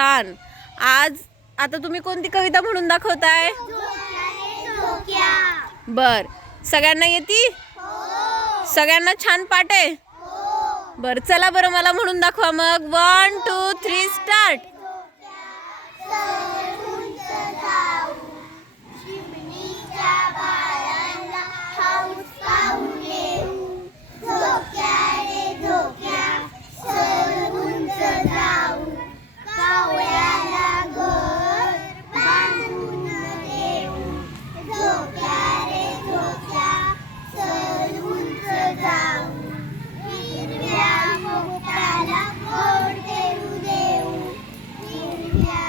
छान. आज आता तुम्ही कोणती कविता म्हणून दाखवताय? बर. सगळ्यांना येती? सगळ्यांना छान पाठ आहे? बर चला बरं मला म्हणून दाखवा मग. One two Yeah.